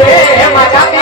રે મારા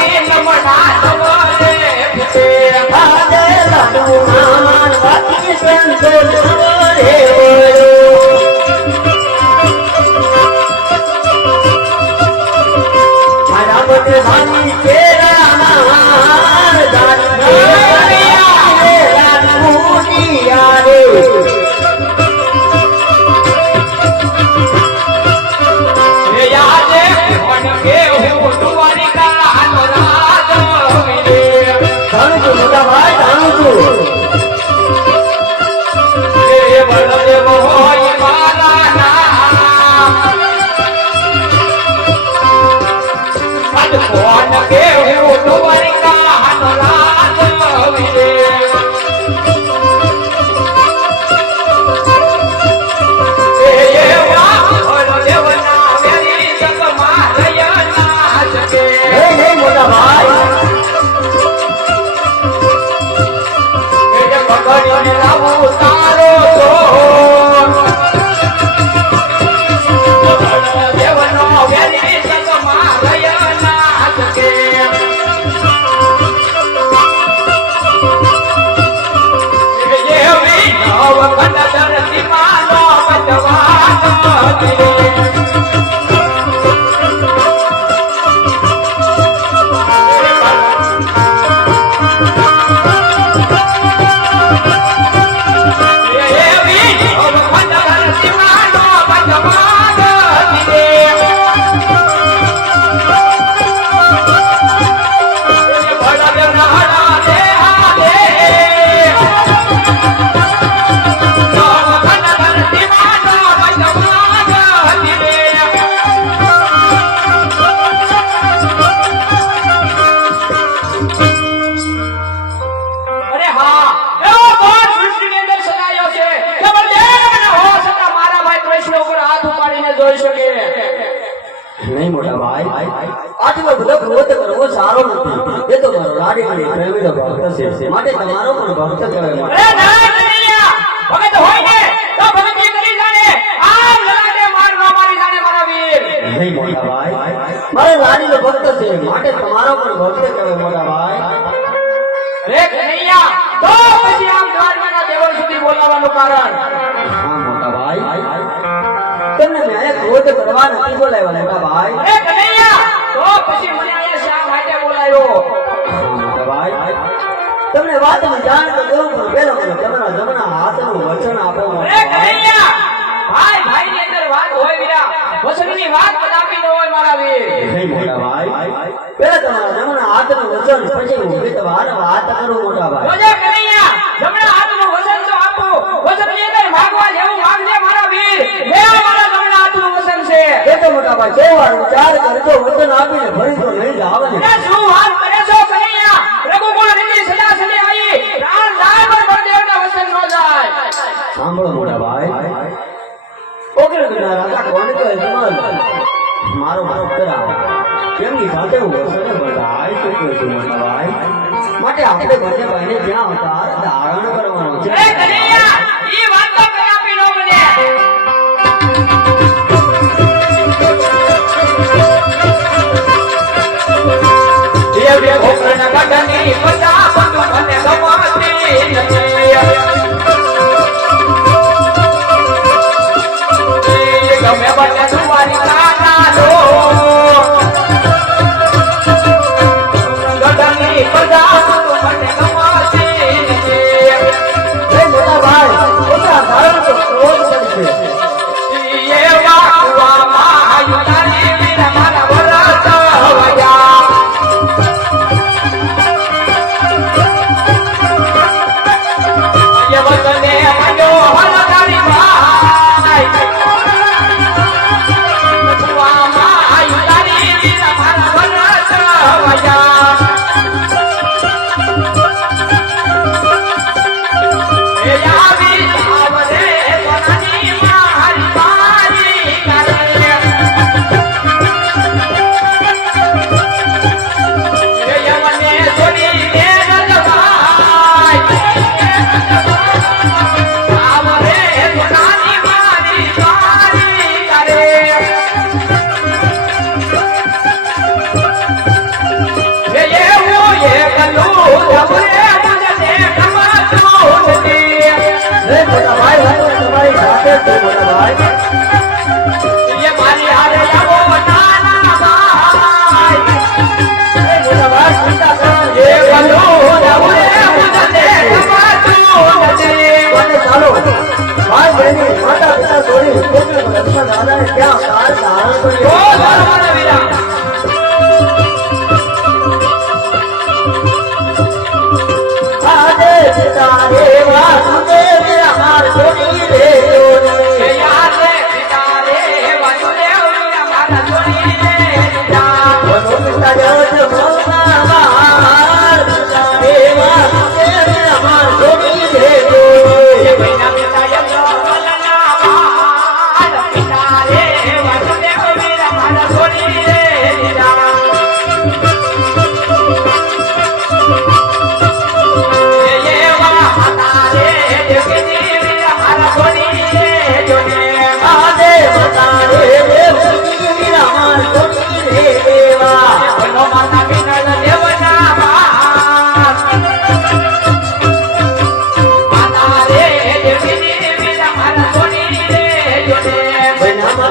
Thank you. નહીં મોટા ભાઈ. આટલો બધો ક્રોધ કરવો સારો નથી. એ તો મારો લાડીકડી પ્રેમીનો ભક્ત છે. માટે તમારો પણ ભક્ત કહેવાય અરે ના કનૈયા ભગત હોય ને તો ભગતી કરી જાણે. આમ લગાડે માર ન મારી જાણે મારા વીર. નહીં મોટા ભાઈ. મારો લાડીનો ભક્ત છે. માટે તમારો પણ ભક્ત કહેવાય મોટા ભાઈ. અરે કનૈયા તો પછી આમ દ્વારકાના દેવળ સુધી બોલાવવાનું કારણ. હા મોટા ભાઈ. તમને મેં અહીંયા ક્રોધ કરવા નથી બોલાવ્યો. ને ભાઈ. અરે કનૈયા તો પછી મને આયા શા માટે બોલાયો ભાઈ તમને વાતની જાણ તો કેવું પણ પેલો મને તમારા જમણા હાથનું વચન આપો. અરે કનૈયા ભાઈ ભાઈની અંદર વાત હોય વીરા વસનની વાત બતાવી ન હોય મારા વીર. નહીં મોટા ભાઈ પેલા તમારા જમણા હાથનું વચન પછી હું વિતવાર વાત કરું મોટા ભાઈ જોજે કનૈયા જમણા હાથનું વસન તો આપું વસનની અંદર માગવા જેવું માંગજે મારા વીર લે આ મારા જમણા હાથનું વસન છે એ તો મોટા ભાઈ બે વાર વિચાર કરજો વચન આપીને ભરી તો લઈ જ આવે ને. શું વાત કરે છો કનૈયા? રઘુકુળ સદા સદે આવી. ન જાય. સાંભળો મોટા ભાઈ. રાજા કોણ મારો સાથે હું વસને બધાય ચૂક્યો છું મોટા ભાઈ. માટે આપણે બંને ભાઈને જ્યાં અવતાર ધારણ કરવાનો છે. કનૈયા ઈ વાત દેવે ભોકરના કાઢની બધા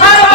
Para